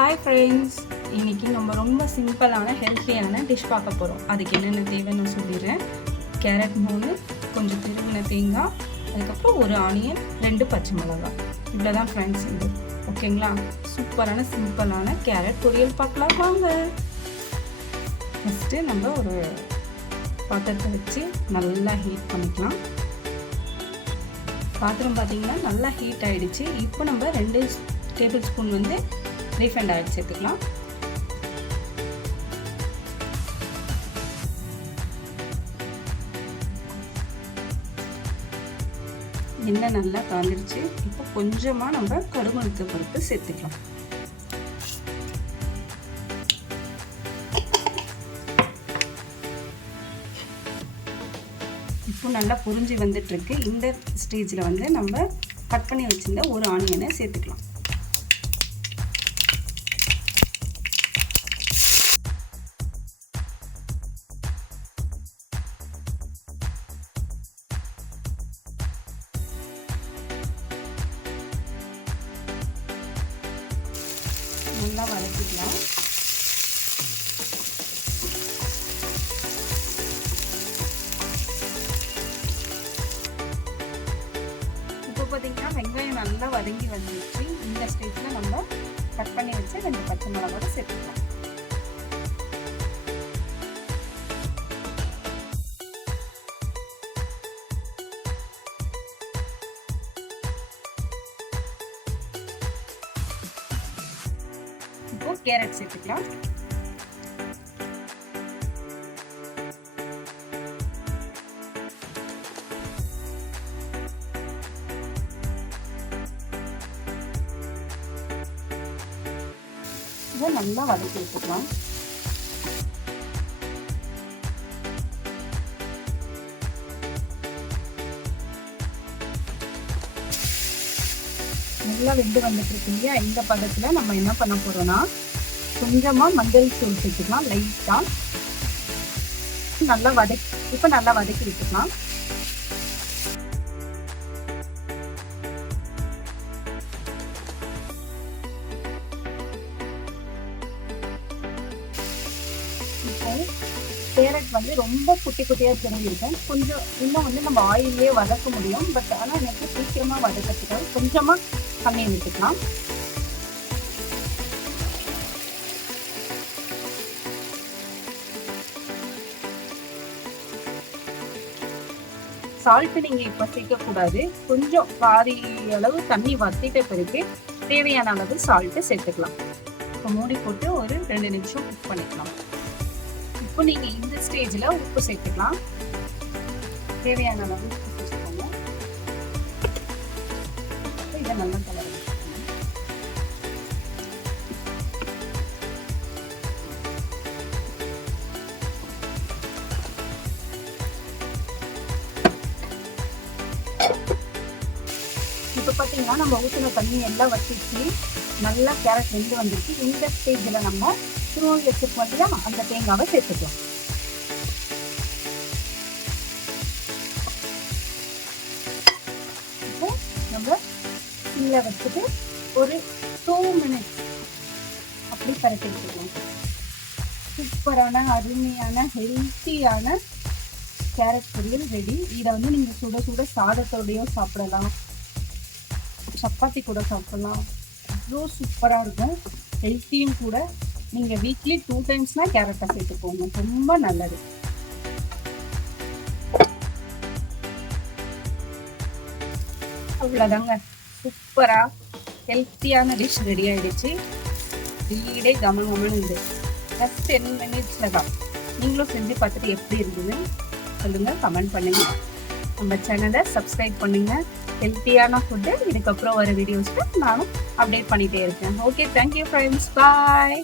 Hi friends, இன்றைக்கி நம்ம ரொம்ப சிம்பிளான ஹெல்த்தியான டிஷ் பார்க்க போகிறோம். அதுக்கு என்னென்ன தேவைன்னு சொல்லிடுறேன். கேரட் 3, கொஞ்சம் திருவின தேங்காய், அதுக்கப்புறம் ஒரு ஆனியன், 2 பச்சை மிளகாய். இவ்வளோ தான் ஃப்ரெண்ட்ஸ் இது. ஓகேங்களா? சூப்பரான சிம்பிளான கேரட் பொரியல் பார்க்கலாம் வாங்க. ஃபஸ்ட்டு நம்ம ஒரு பாத்திரத்தை வச்சு நல்லா ஹீட் பண்ணிக்கலாம். பாத்திரம் பார்த்திங்கன்னா நல்லா ஹீட் ஆகிடுச்சு. இப்போ நம்ம 2 டேபிள் ஸ்பூன் ரீஃபைண்ட் ஆயில் சேர்த்துக்கலாம். எண்ணெய் நல்லா காஞ்சிருச்சு. இப்போ கொஞ்சமாக நம்ம கடுகு பருப்பு சேர்த்துக்கலாம். இப்போ நல்லா புரிஞ்சு வந்துட்டு இருக்கு. இந்த ஸ்டேஜில் நம்ம கட் பண்ணி வச்சிருந்த ஒரு ஆனியனை சேர்த்துக்கலாம். நல்லா வதக்கிக்கலாம். இப்போ பார்த்தீங்கன்னா வெங்காயம் நல்லா வதங்கி வந்துருச்சு. இந்த ஸ்டேஜில் நம்ம கட் பண்ணி வச்சு 2 பச்சை மிளகாய் சேர்த்துக்கலாம். இப்போ கேரட் சேர்த்துக்கலாம். இதை நல்லா வதக்கி எடுத்துக்கலாம். நல்லா வெந்து வந்துட்டு இருக்கு இல்லையா? இந்த பதத்தில் நம்ம என்ன பண்ண போறோம்னா கொஞ்சமாக மஞ்சள் தூள் சேர்த்துக்கலாம். லைட்டாக நல்லா வதக்கி விட்டுக்கலாம். இப்போ கேரட் ரொம்ப குட்டி குட்டியாக தெரிஞ்சிருக்கேன். கொஞ்சம் இன்னும் நம்ம ஆயிலே வதக்க முடியும். பட் ஆனால் எனக்கு சீக்கிரமாக வதக்கிறதுக்காக கொஞ்சமாக கம்மி விட்டுக்கலாம். சால்ட்டு நீங்கள் இப்போ சேர்க்கக்கூடாது. கொஞ்சம் பாதி அளவு தண்ணி வத்திட்ட பிறகு தேவையான அளவு சால்ட்டு சேர்த்துக்கலாம். இப்போ மூடி போட்டு ஒரு 2 நிமிஷம் குக் பண்ணிக்கலாம். இப்போ நீங்கள் இந்த ஸ்டேஜில் உப்பு சேர்த்துக்கலாம். தேவையான அளவு உப்பு சேர்த்துக்கோங்க. இதை நல்லா கலந்து இப்போ பார்த்தீங்கன்னா நம்ம ஊற்றின தண்ணி எல்லாம் வச்சிச்சு. நல்லா கேரட் வெந்து வந்துருக்கு. இந்த ஸ்டேஜில் நம்ம துருவி வச்சிருக்கோம் இல்லையா, அந்த தேங்காவை சேர்த்துக்கலாம். இப்போ நம்ம கீழே வச்சுட்டு ஒரு 2 மினிட்ஸ் அப்படி பரட்டி எடுத்துக்கலாம். சூப்பரான அருமையான ஹெல்த்தியான கேரட் பொரியல் ரெடி. இதை நீங்கள் சுட சுட சாதத்தோடையும் சாப்பிடலாம், சப்பாத்தி கூட சாப்பிடலாம். அவ்வளோ சூப்பராக இருக்கும். ஹெல்த்தியும் கூட. நீங்கள் வீக்லி 2 டைம்ஸ்னால் கேரட்டை சேர்த்துக்கோங்க. ரொம்ப நல்லது. அவ்வளோதாங்க, சூப்பராக ஹெல்த்தியான டிஷ் ரெடி ஆகிடுச்சு. வீடே கமகமன்னு இது. ஜஸ்ட் 10 மினிட்ஸில் தான். நீங்களும் செஞ்சு பார்த்துட்டு எப்படி இருக்குதுன்னு சொல்லுங்கள், கமெண்ட் பண்ணுங்கள். நம்ம சேனலை சப்ஸ்கிரைப் பண்ணுங்கள். ஹெல்த்தியான ஃபுட்டு இதுக்கப்புறம் வர வீடியோஸ்க்கு நானும் அப்டேட் பண்ணிகிட்டே இருக்கேன். ஓகே, தேங்க்யூ ஃப்ரெண்ட்ஸ், பாய்.